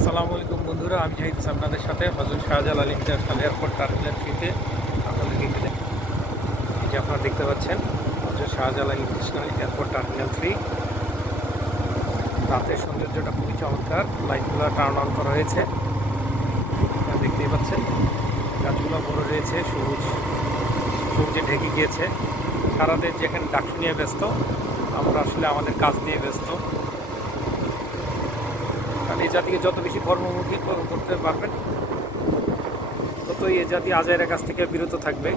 আসসালামু আলাইকুম বন্ধুরা, আমি জাহিদ আপনাদের সাথে Hazrat Shahjalal international airport terminal 3-তে আপনাদেরকে একটু এই যে আপনারা দেখতে পাচ্ছেন Hazrat Shahjalal international airport terminal 3। রাতের সৌন্দর্যটা খুবই চমৎকার, লাইটগুলো টার্ন অন করা হয়েছে, আপনারা দেখতেই পাচ্ছেন। গাছগুলো বড় রয়েছে, সবুজে ঢেকে গিয়েছে। সারাদিন যেখানে ডাকসু নিয়ে ব্যস্ত, আমরা আসলে আমাদের কাজ নিয়ে ব্যস্ত। কারণ এই জাতিকে যত বেশি কর্মমুখী করতে পারবেন, ততই এই জাতি আজাইরা কাছ থেকে বিরত থাকবে।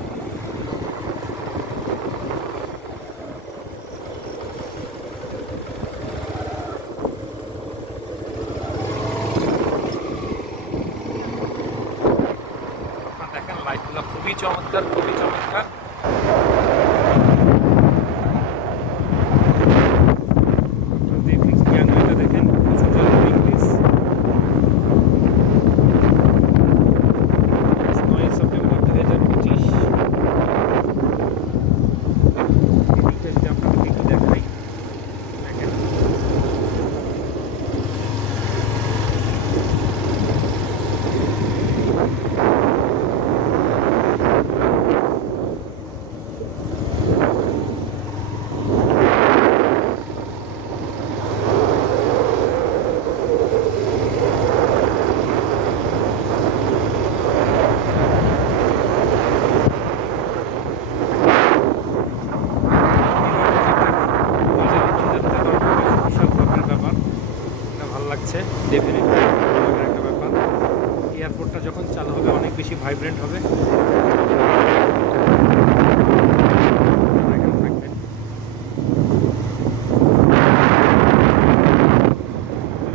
দেখেন লাইটগুলো খুবই চমৎকার, খুবই চমৎকার। দেখেন সেপ্টেম্বর 2025। যদি আপনাদেরকে একটু দেখাই, দেখেন ভালো লাগছে। ডেফিনেটলি একটা ব্যাপার, এয়ারপোর্টটা যখন চালু হবে অনেক বেশি ভাইব্রেন্ট হবে।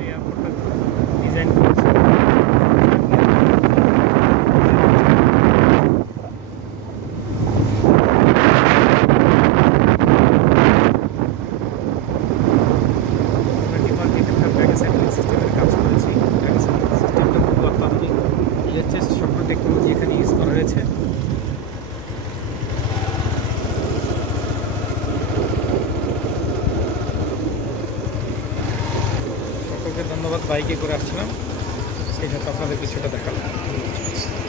এয়ারপোর্টটা ডিজাইন করেছে সিস্টেমের কাজ করেছি। সিস্টেমটা খুব অত্যাধুনিক, লেটেস্ট সকল টেকনোলজি এখানে ইউজ করা হয়েছে। সকলকে ধন্যবাদ। বাইকে করে আসছিলাম, সেই সাথে আপনাদের কিছুটা দেখালাম।